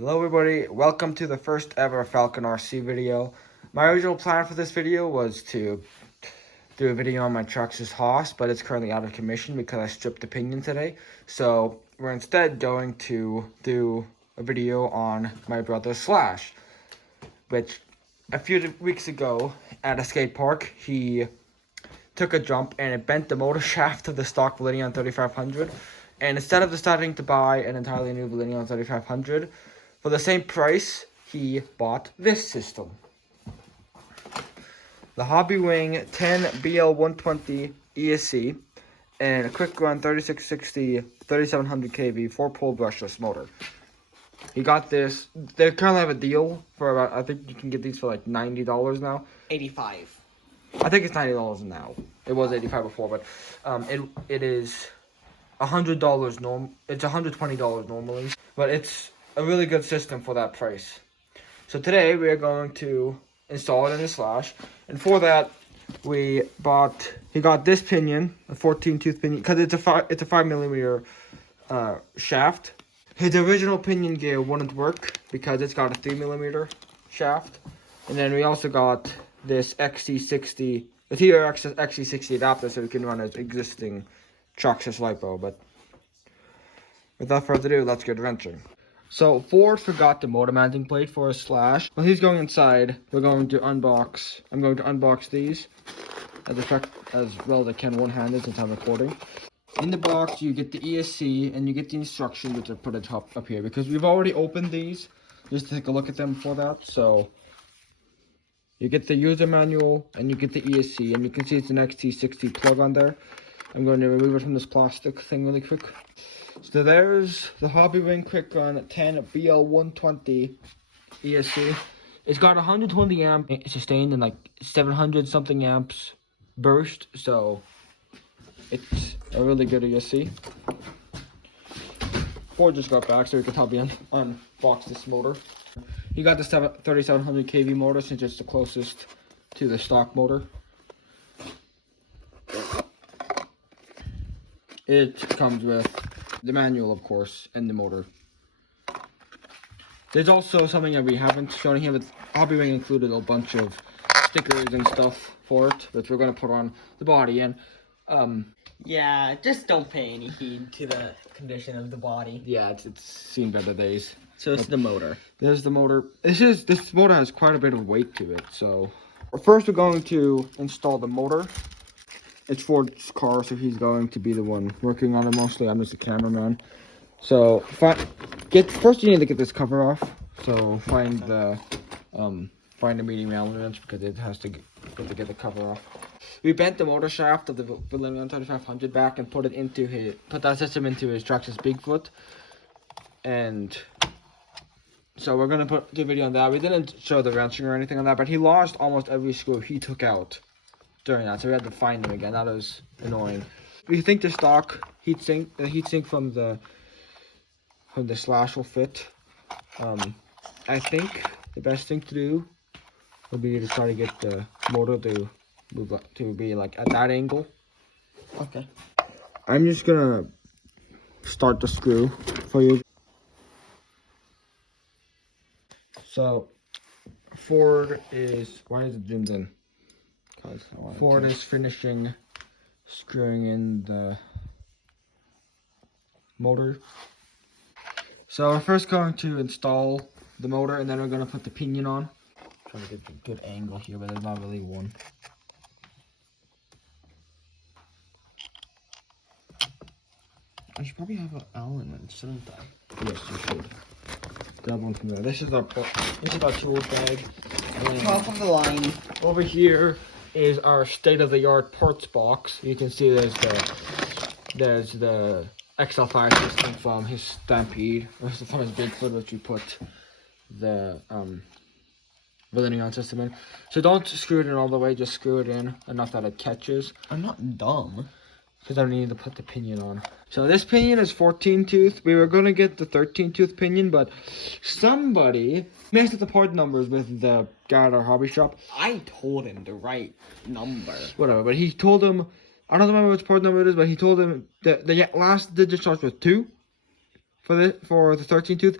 Hello everybody, welcome to the first ever Falcon RC video. My original plan for this video was to do a video on my Traxxas Hoss, but it's currently out of commission because I stripped the pinion today. So we're instead going to do a video on my brother Slash, which a few weeks ago at a skate park, he took a jump and it bent the motor shaft of the stock Valenion 3500. And instead of deciding to buy an entirely new Valenion 3500, for the same price, he bought this system. The Hobbywing 10 BL120 ESC and a quick run 3660 3700 kV 4-pole brushless motor. He got this. They currently have a deal for about, I think you can get these for like $90 now. 85. I think it's $90 now. It was 85 before, but it is $100 norm. It's $120 normally, but it's a really good system for that price. So today we are going to install it in the Slash, and for that he got this pinion, a 14-tooth pinion, because it's a 5mm shaft. His original pinion gear wouldn't work because it's got a 3mm shaft, and then we also got this XC60, the TRX XC60 adapter, so we can run his existing Traxxas lipo. But without further ado, let's get wrenching. So Ford forgot the motor mounting plate for a Slash. While he's going inside, I'm going to unbox these as well as I can one-handed since I'm recording. In the box, you get the ESC and you get the instructions, which I put up here because we've already opened these just to take a look at them before that. So you get the user manual and you get the ESC, and you can see it's an XT60 plug on there. I'm going to remove it from this plastic thing really quick. So there's the Hobbywing Quick Run 10 BL120 ESC. It's got 120 amp sustained and like 700 something amps burst, so it's a really good ESC. Ford just got back, so we could help you unbox this motor. You got the 3700 kV motor since it's the closest to the stock motor. It comes with the manual, of course, and the motor. There's also something that we haven't shown here, but Hobbywing included a bunch of stickers and stuff for it, which we're going to put on the body. And yeah, just don't pay any heed to the condition of the body. yeah, it's seen better days. So it's the motor. There's the motor. This motor has quite a bit of weight to it. So first we're going to install the motor. It's Ford's car, so he's going to be the one working on it mostly. I'm just a cameraman. So first you need to get this cover off. So find the medium Allen wrench because it has to get the cover off. We bent the motor shaft of the Valenion 3500 back and put that system into his Traxxas Bigfoot. And so we're gonna do a video on that. We didn't show the wrenching or anything on that, but he lost almost every screw he took out during that, so we had to find them again. That was annoying. We think the stock heatsink from the Slash will fit. I think the best thing to do would be to try to get the motor to move up to be like at that angle. Okay. I'm just gonna start the screw for you. So Ford is, why is it zoomed in? Ford is finishing screwing in the motor. So we're first going to install the motor, and then we're going to put the pinion on. I'm trying to get a good angle here, but there's not really one. I should probably have an Allen wrench, shouldn't I? Yes, you should. Grab one from there. This is our tool bag. Top of the line. Over here is our state-of-the-art parts box. You can see there's the XL5 system from his Stampede, from his Bigfoot, which we put the Valenion system in. So don't screw it in all the way, just screw it in enough that it catches. I'm not dumb. Because I need to put the pinion on. So this pinion is 14-tooth. We were going to get the 13-tooth pinion, but somebody messed up the part numbers with the guy at our hobby shop. I told him the right number. Whatever, but he told him, I don't remember which part number it is, but he told him that the last digit starts with 2 for the 13-tooth.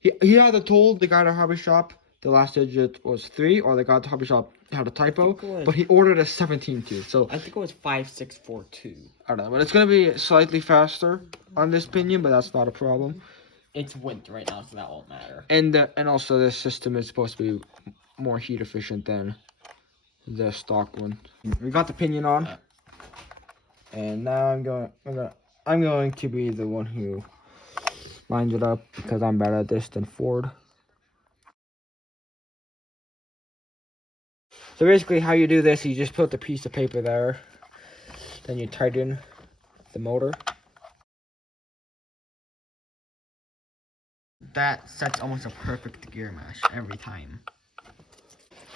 He either told the guy at the hobby shop the last digit was 3, or the guy at the hobby shop had a typo, but he ordered a 17 too. So I think it was 5642. I don't know, but it's gonna be slightly faster on this pinion, but that's not a problem. It's winter right now, so that won't matter. And also this system is supposed to be more heat efficient than the stock one. We got the pinion on, and now I'm going to be the one who lines it up because I'm better at this than Ford. So basically, how you do this, you just put the piece of paper there, then you tighten the motor. That sets almost a perfect gear mesh every time.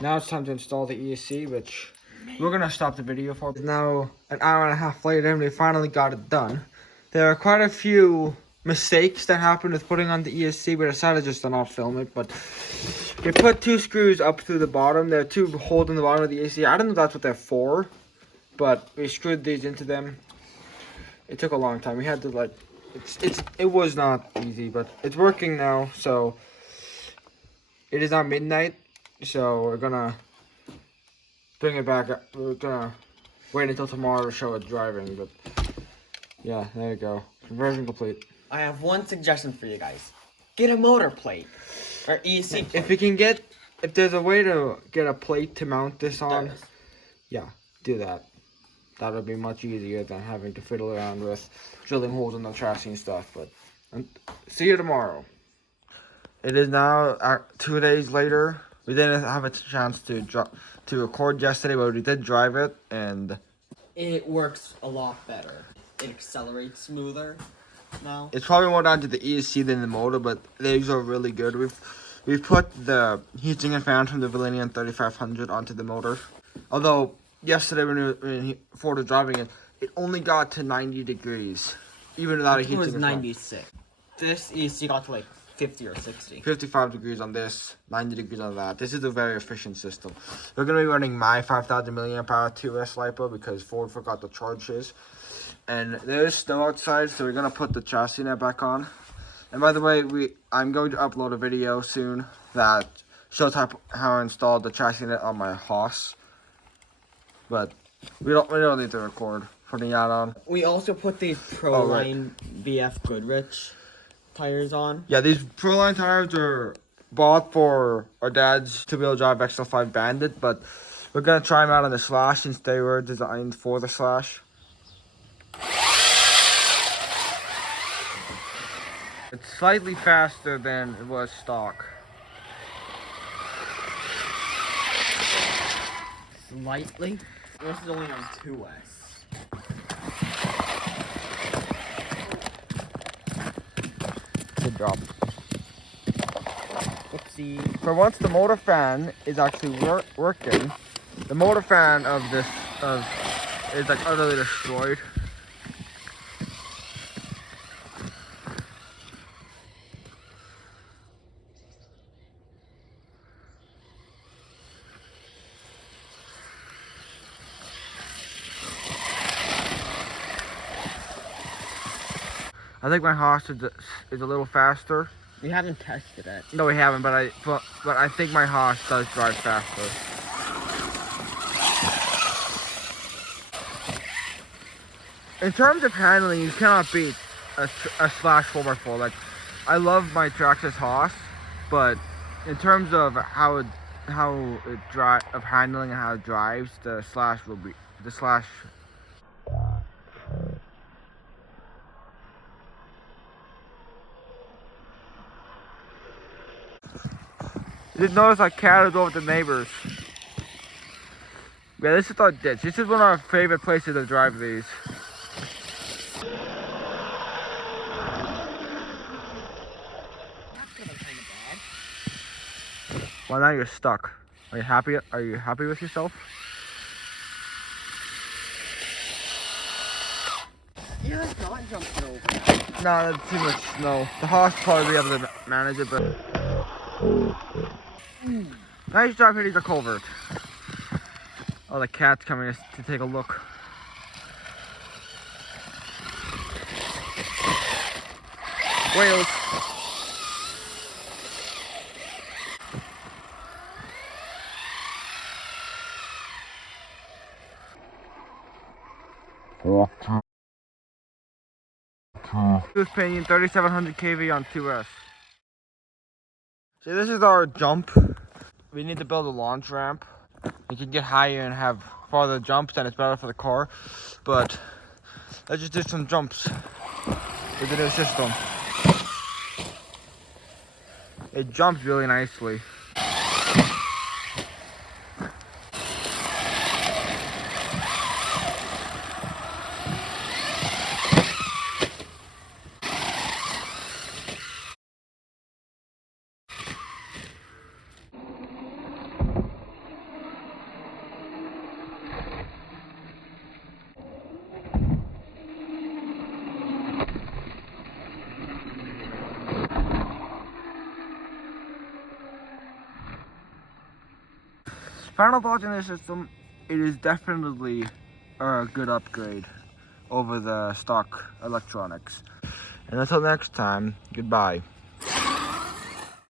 Now it's time to install the ESC, which we're gonna stop the video for. Now an hour and a half later, and we finally got it done. There are quite a few mistakes that happened with putting on the ESC. We decided just to not film it, but we put 2 screws up through the bottom. There are 2 holes in the bottom of the ESC. I don't know if that's what they're for, but we screwed these into them. It took a long time. We had to like, it was not easy, but it's working now. So it is now midnight. So we're gonna bring it back. We're gonna wait until tomorrow to show it driving. But yeah, there you go. Conversion complete. I have one suggestion for you guys. Get a motor plate. Or ESC plate. If we can get, if there's a way to get a plate to mount this on, yeah, do that. That would be much easier than having to fiddle around with drilling holes in the chassis and stuff. But see you tomorrow. It is now 2 days later. We didn't have a chance to record yesterday, but we did drive it, and it works a lot better. It accelerates smoother now. It's probably more down to the ESC than the motor, but these are really good. We've put the heatsink and fan from the Valenian 3500 onto the motor. Although yesterday when Ford was driving it, it only got to 90 degrees, even without a heatsink. It was 96. This ESC got to like 50 or 60. 55 degrees on this, 90 degrees on that. This is a very efficient system. We're going to be running my 5000 milliamp hour 2S LiPo because Ford forgot to charge his. And there's snow outside, so we're going to put the chassis net back on. And by the way, I'm going to upload a video soon that shows how I installed the chassis net on my Hoss. But we don't need to record putting that on. We also put these Proline BF Goodrich tires on. Yeah, these Proline tires are bought for our dad's two-wheel drive XL5 Bandit, but we're gonna try them out on the Slash since they were designed for the Slash. It's slightly faster than it was stock. Slightly. This is only on 2S. Good job. Oopsie. For once the motor fan is actually working, the motor fan of this is like utterly destroyed. I think my Hoss is a little faster. We haven't tested it. No, we haven't, but I think my Hoss does drive faster. In terms of handling, you cannot beat a Slash 4x4. Like, I love my Traxxas Hoss, but in terms of how it handling and how it drives, the Slash. You did notice I carried over the neighbors. Yeah, this is our ditch. This is one of our favorite places to drive these. Well, now you're stuck. Are you happy? Are you happy with yourself? You're not jumping over. No, that's too much snow. The Hoss probably be able to manage it, but nice job hitting the culvert. Oh, the cat's coming to take a look. Whales. This pinion 3700 kV on 2S. So this is our jump. We need to build a launch ramp. You can get higher and have farther jumps, and it's better for the car. But let's just do some jumps with the new system. It jumps really nicely. Final thoughts on this system, it is definitely a good upgrade over the stock electronics. And until next time, goodbye.